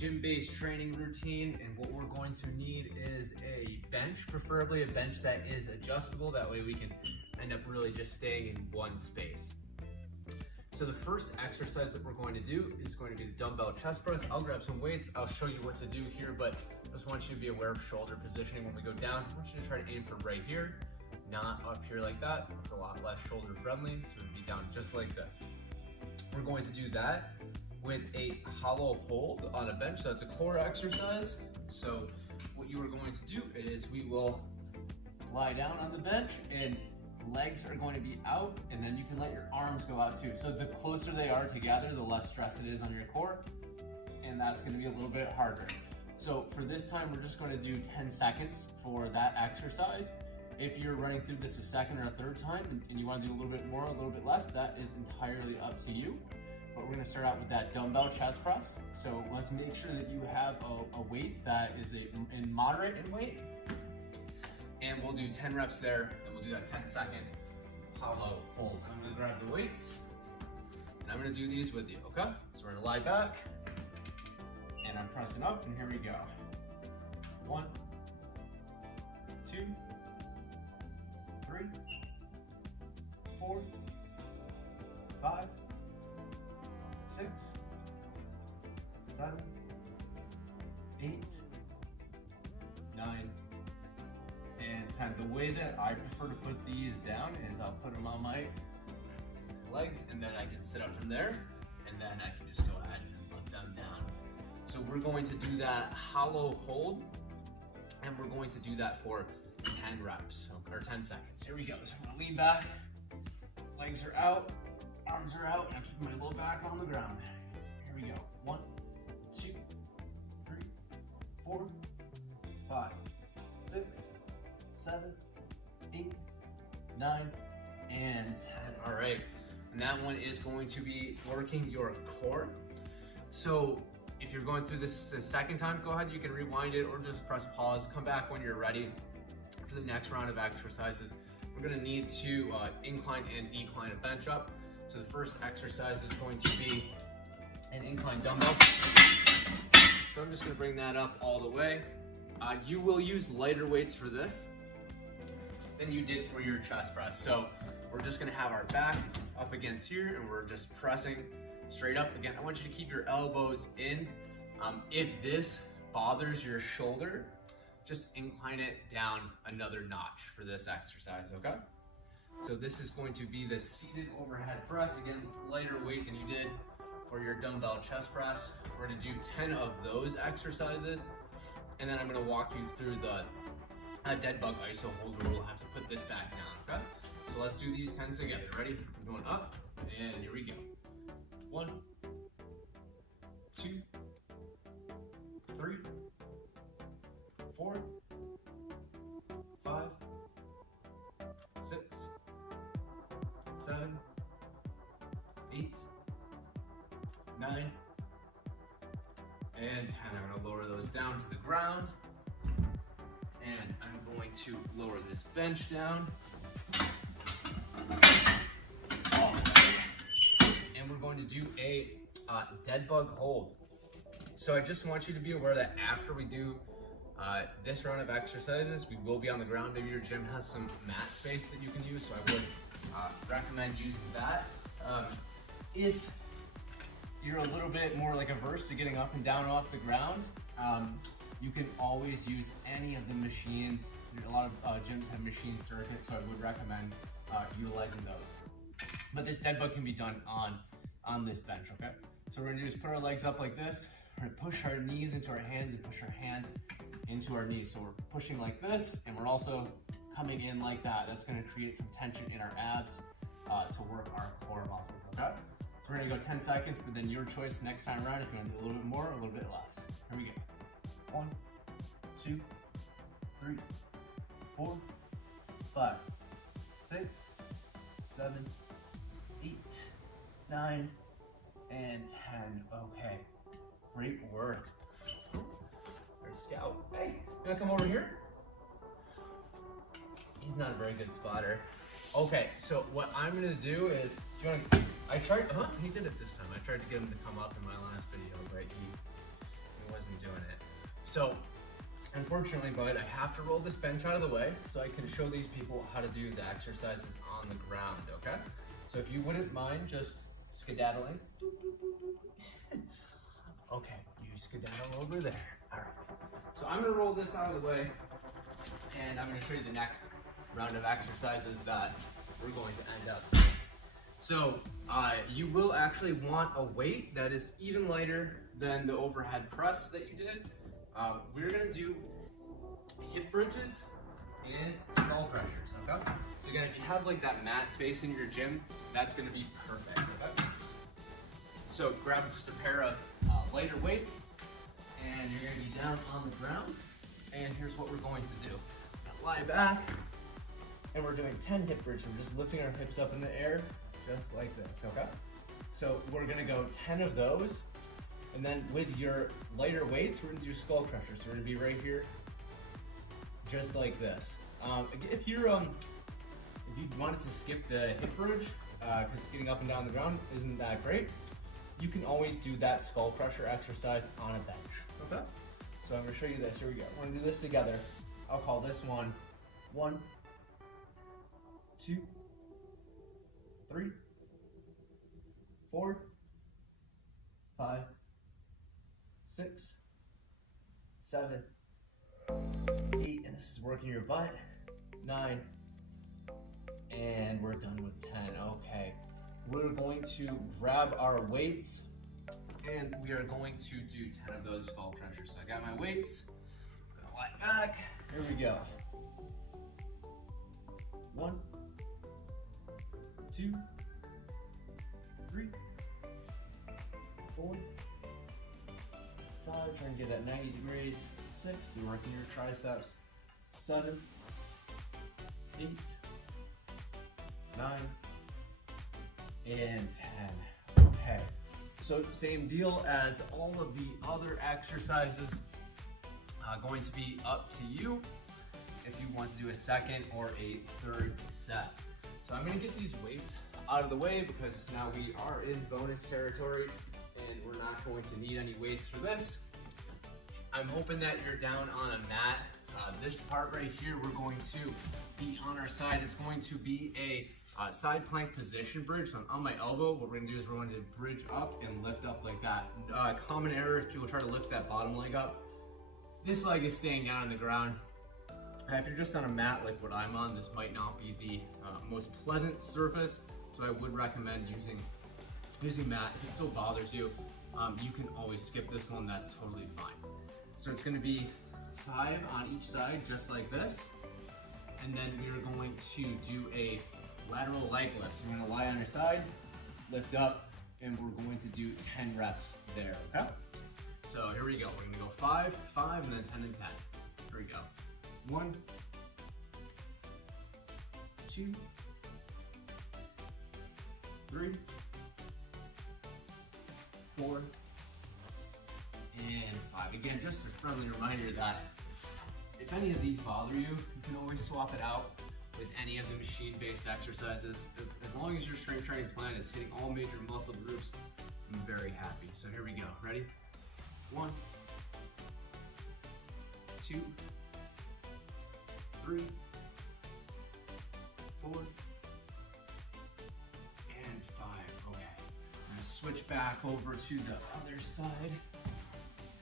gym-based training routine, and what we're going to need is a bench, preferably a bench that is adjustable. That way we can end up really just staying in one space. So the first exercise that we're going to do is going to be the dumbbell chest press. I'll grab some weights. I'll show you what to do here, but I just want you to be aware of shoulder positioning when we go down. I want you to try to aim for right here, not up here like that. It's a lot less shoulder friendly, so it'd be down just like this. We're going to do that with a hollow hold on a bench. So it's a core exercise. So what you are going to do is we will lie down on the bench and legs are going to be out, and then you can let your arms go out too. So the closer they are together, the less stress it is on your core, and that's going to be a little bit harder. So for this time, we're just going to do 10 seconds for that exercise. If you're running through this a second or a third time and you want to do a little bit more, a little bit less, that is entirely up to you. But we're going to start out with that dumbbell chest press. So let's make sure that you have a weight that is in moderate in weight. And we'll do 10 reps there, and we'll do that 10-second hollow hold. So I'm gonna grab the weights, and I'm gonna do these with you, okay? So we're gonna lie back, and I'm pressing up, and here we go. 1, 2, 3, 4, 5, 6, 7, 8, 9, and 10. The way that I prefer to put these down is I'll put them on my legs, and then I can sit up from there, and then I can just go ahead and let them down. So we're going to do that hollow hold, and we're going to do that for 10 reps, or 10 seconds. Here we go. So I'm gonna lean back, legs are out, arms are out, and I'm keeping my low back on the ground. Here we go. 1, 2, 3, 4, 5, 6, 7, 8, 9, and 10. All right, and that one is going to be working your core. So if you're going through this a second time, go ahead, you can rewind it or just press pause, come back when you're ready for the next round of exercises. We're gonna need to incline and decline a bench up. So the first exercise is going to be an incline dumbbell. So I'm just gonna bring that up all the way. You will use lighter weights for this than you did for your chest press. So we're just gonna have our back up against here, and we're just pressing straight up. Again, I want you to keep your elbows in. If this bothers your shoulder, just incline it down another notch for this exercise, okay? So this is going to be the seated overhead press. Again, lighter weight than you did for your dumbbell chest press. We're gonna do 10 of those exercises, and then I'm gonna walk you through the dead bug iso hold, where we'll have to put this back down, okay? So let's do these 10 together. Ready? I'm going up, and here we go. 1, 2, 3, 4, 5, 6, 7, 8, 9, and 10. I'm gonna lower those down to the ground, and I'm going to lower this bench down. And we're going to do a dead bug hold. So I just want you to be aware that after we do this round of exercises, we will be on the ground. Maybe your gym has some mat space that you can use, so I would recommend using that. If you're a little bit more like averse to getting up and down off the ground, you can always use any of the machines. A lot of gyms have machine circuits, so I would recommend utilizing those. But this dead bug can be done on this bench, okay? So what we're gonna do is put our legs up like this. We're gonna push our knees into our hands and push our hands into our knees. So we're pushing like this, and we're also coming in like that. That's gonna create some tension in our abs to work our core muscles, okay? So we're gonna go 10 seconds, but then your choice next time around if you wanna do a little bit more or a little bit less. Here we go. 1, 2, 3, 4, 5, 6, 7, 8, 9, and 10. Okay, great work. There's Scout. Hey, you wanna come over here? He's not a very good spotter. Okay, so what I'm gonna do is, he did it this time. I tried to get him to come up in my last video, but he wasn't doing it. So, unfortunately, bud, I have to roll this bench out of the way so I can show these people how to do the exercises on the ground, okay? So if you wouldn't mind just skedaddling. Okay, you skedaddle over there. All right. So I'm gonna roll this out of the way and I'm gonna show you the next round of exercises that we're going to end up. So you will actually want a weight that is even lighter than the overhead press that you did. We're gonna do hip bridges and skull crushers, okay? So again, if you have like that mat space in your gym, that's gonna be perfect, okay? So grab just a pair of lighter weights and you're gonna be down on the ground. And here's what we're going to do. Lie back and we're doing 10 hip bridges. We're just lifting our hips up in the air, just like this, okay? So we're gonna go 10 of those. And then with your lighter weights, we're gonna do skull crushers. So we're gonna be right here, just like this. If you wanted to skip the hip bridge, because getting up and down the ground isn't that great, you can always do that skull crusher exercise on a bench, okay? So I'm gonna show you this, here we go. We're gonna do this together. I'll call this one 1, 2, 3, 4, 5, 6, 7, 8, and this is working your butt, 9, and we're done with 10, okay. We're going to grab our weights and we are going to do 10 of those skull crushers. So I got my weights, I'm gonna lie back, here we go. 1, 2, 3, 4, 5, trying to get that 90 degrees, 6, you're working your triceps, 7, 8, 9, and 10. Okay, so same deal as all of the other exercises, going to be up to you if you want to do a second or a third set. So I'm gonna get these weights out of the way because now we are in bonus territory and we're not going to need any weights for this. I'm hoping that you're down on a mat. This part right here, we're going to be on our side. It's going to be a side plank position bridge. So I'm on my elbow. What we're gonna do is we're going to bridge up and lift up like that. Common error is people try to lift that bottom leg up. This leg is staying down on the ground. If you're just on a mat like what I'm on, this might not be the most pleasant surface. So I would recommend using mat. If it still bothers you, you can always skip this one. That's totally fine. So it's gonna be 5 on each side, just like this. And then we are going to do a lateral leg lift. So you're gonna lie on your side, lift up, and we're going to do 10 reps there, okay? So here we go. We're gonna go 5, 5, and then 10 and 10. Here we go. 1, 2, 3, 4, and 5. Again, just a friendly reminder that if any of these bother you, you can always swap it out with any of the machine-based exercises. As long as your strength training plan is hitting all major muscle groups, I'm very happy. So here we go. Ready? 1, 2, 3, 4, and 5. Okay. I'm gonna switch back over to the other side.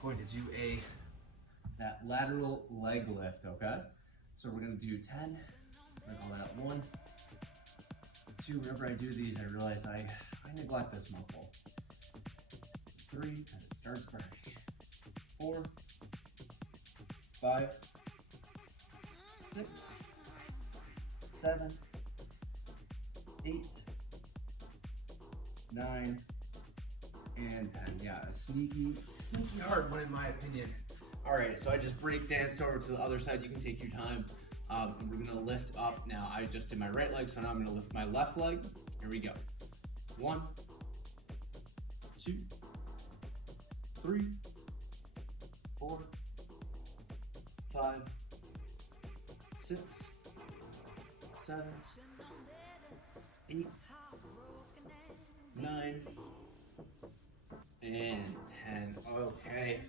Going to do that lateral leg lift, okay? So we're gonna do 10. I'm gonna call that 1, 2. Whenever I do these, I realize I neglect this muscle. 3, as it starts burning. 4, 5, 6, 7, 8, 9, and 10. Yeah, a sneaky hard one in my opinion. All right, so I just break danced over to the other side. You can take your time. We're gonna lift up now. I just did my right leg, so now I'm gonna lift my left leg. Here we go. 1, 2, 3, 4, 5, 6, 7, 8, 9, and 10. Okay.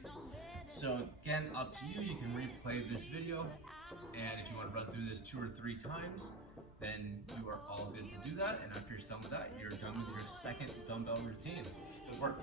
So again, up to you. You can replay this video, and if you want to run through this 2 or 3 times, then you are all good to do that. And after you're done with that, you're done with your second dumbbell routine. Good work.